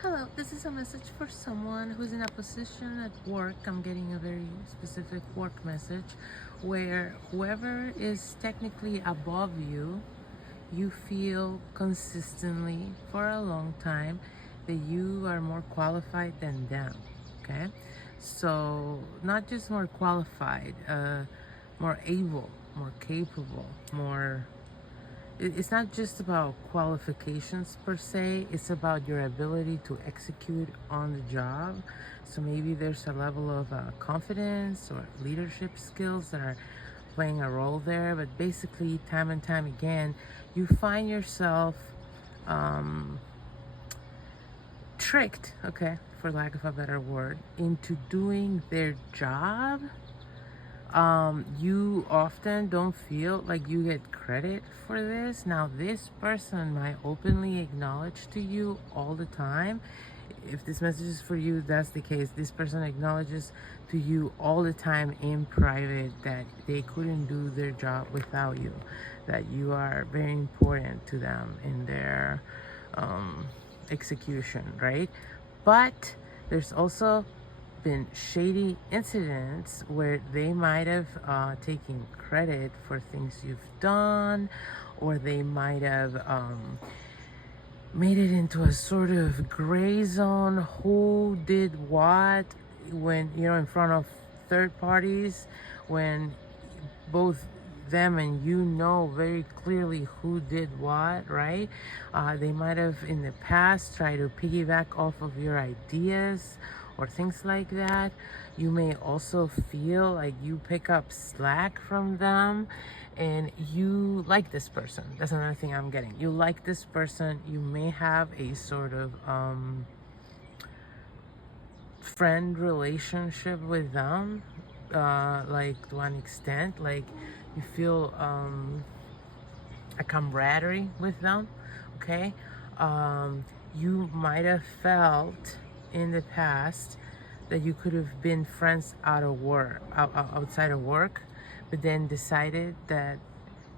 Hello, this is a message for someone who's in a position at work. I'm getting a very specific work message where whoever is technically above you, you feel consistently for a long time that you are more qualified than them. Okay? So, not just more qualified, more able, more capable, more it's not just about qualifications per se, it's about your ability to execute on the job. So maybe there's a level of confidence or leadership skills that are playing a role there, but basically, time and time again, you find yourself um, tricked, okay, for lack of a better word, into doing their job. You often don't feel like you get credit for this. Now, this person might openly acknowledge to you all the time. If this message is for you, that's the case. This person acknowledges to you all the time in private that they couldn't do their job without you, that you are very important to them in their um, execution, right? But there's also been shady incidents where they might have taken credit for things you've done, or they might have made it into a sort of gray zone who did what when, in front of third parties, when both them and you know very clearly who did what, right? They might have in the past tried to piggyback off of your ideas or things like that. You may also feel like you pick up slack from them and you like this person. That's another thing I'm getting. You like this person. You may have a sort of friend relationship with them, like to an extent, like you feel a camaraderie with them, okay? You might have felt in the past that you could have been friends outside of work, but then decided that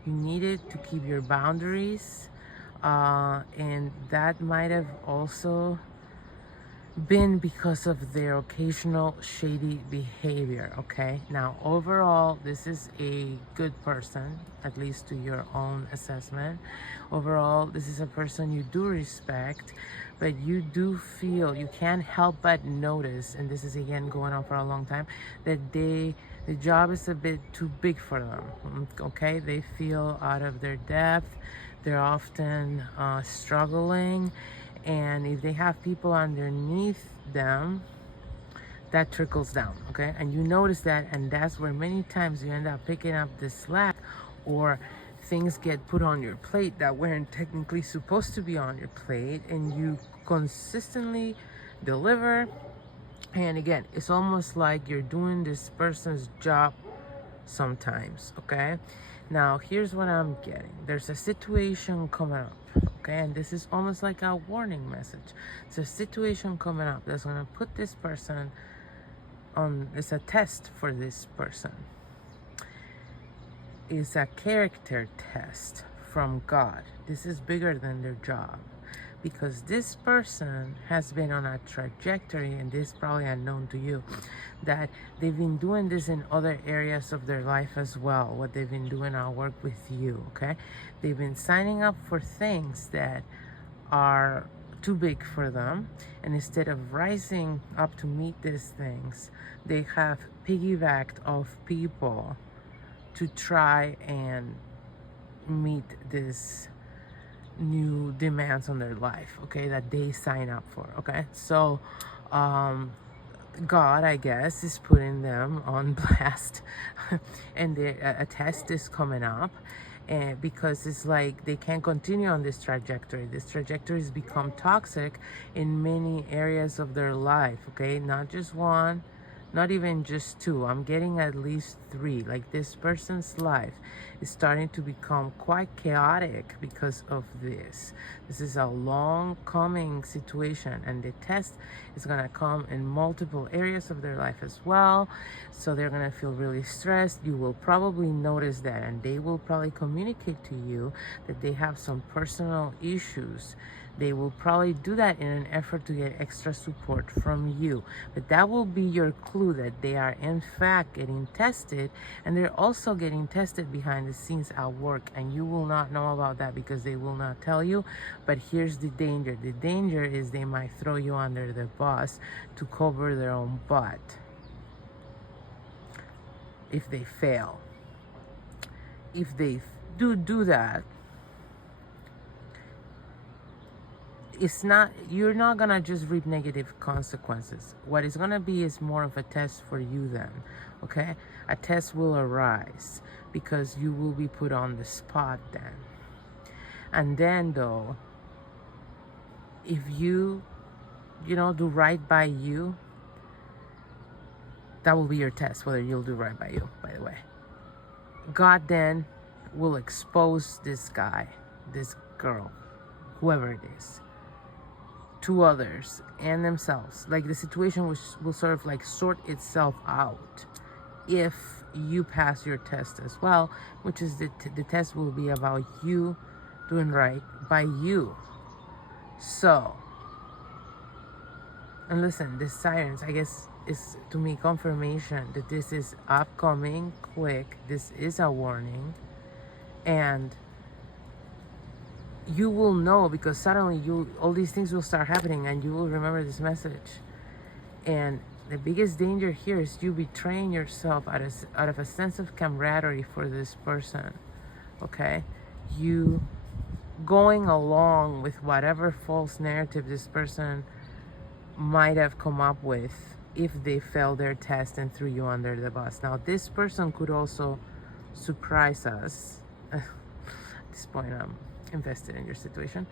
you needed to keep your boundaries, and that might have also been because of their occasional shady behavior. Okay, now overall this is a good person, at least to your own assessment. Overall, this is a person you do respect, but you do feel, you can't help but notice, and this is again going on for a long time, that the job is a bit too big for them. Okay, they feel out of their depth. They're often struggling, and if they have people underneath them, that trickles down. Okay, and you notice that, and that's where many times you end up picking up the slack, or things get put on your plate that weren't technically supposed to be on your plate, and you consistently deliver. And again, it's almost like you're doing this person's job sometimes. Okay, now here's what I'm getting. There's a situation coming up, okay, and this is almost like a warning message. It's a situation coming up that's going to put this person on, it's a test for this person. It's a character test from God. This is bigger than their job, because this person has been on a trajectory, and this is probably unknown to you, that they've been doing this in other areas of their life as well. What they've been doing at work with you, okay? They've been signing up for things that are too big for them, and instead of rising up to meet these things, they have piggybacked off people to try and meet this new demands on their life, okay, that they sign up for. Okay, so God, I guess, is putting them on blast and a test is coming up, and because it's like they can't continue on this trajectory. This trajectory has become toxic in many areas of their life. Okay, not just one, not even just two. I'm getting at least three. Like, this person's life is starting to become quite chaotic because of this. This is a long coming situation, and the test is going to come in multiple areas of their life as well. So they're going to feel really stressed. You will probably notice that, and they will probably communicate to you that they have some personal issues They will probably do that in an effort to get extra support from you. But that will be your clue that they are in fact getting tested, and they're also getting tested behind the scenes at work, and you will not know about that because they will not tell you. But here's the danger. The danger is they might throw you under the bus to cover their own butt if they fail. If they do that, you're not gonna just reap negative consequences. What it's gonna be is more of a test for you then, okay? A test will arise because you will be put on the spot then. And then though, if you do right by you, that will be your test, whether you'll do right by you, by the way. God then will expose this guy, this girl, whoever it is, to others and themselves. Like the situation will sort of like sort itself out if you pass your test as well, which is the test will be about you doing right by you. So, and listen, this sirens, I guess, is to me confirmation that this is upcoming quick. This is a warning, and you will know because suddenly all these things will start happening and you will remember this message. And the biggest danger here is you betraying yourself out of a sense of camaraderie for this person, okay? You going along with whatever false narrative this person might have come up with if they failed their test and threw you under the bus. Now, this person could also surprise us. At this point, I'm invested in your situation.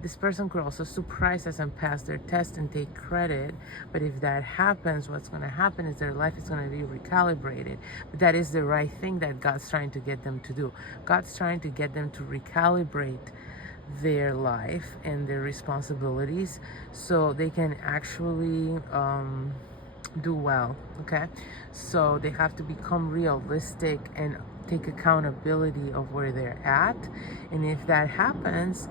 This person could also surprise us and pass their test and take credit. But if that happens, what's going to happen is their life is going to be recalibrated. But that is the right thing that God's trying to get them to do. God's trying to get them to recalibrate their life and their responsibilities so they can actually do well, okay? So they have to become realistic and take accountability of where they're at. And if that happens,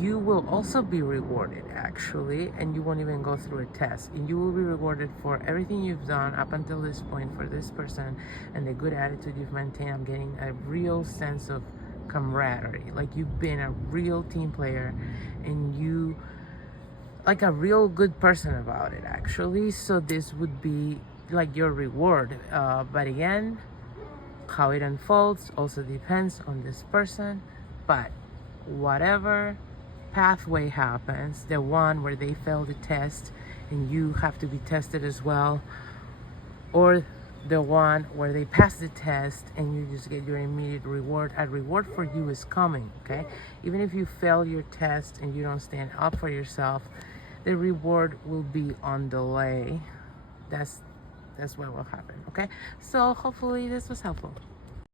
you will also be rewarded actually, and you won't even go through a test, and you will be rewarded for everything you've done up until this point for this person and the good attitude you've maintained. I'm getting a real sense of camaraderie, like you've been a real team player and you like a real good person about it actually. So this would be like your reward, but again, how it unfolds also depends on this person. But whatever pathway happens, the one where they fail the test and you have to be tested as well, or the one where they pass the test and you just get your immediate reward, a reward for you is coming, okay? Even if you fail your test and you don't stand up for yourself, the reward will be on delay. That's what will happen, okay? So hopefully this was helpful.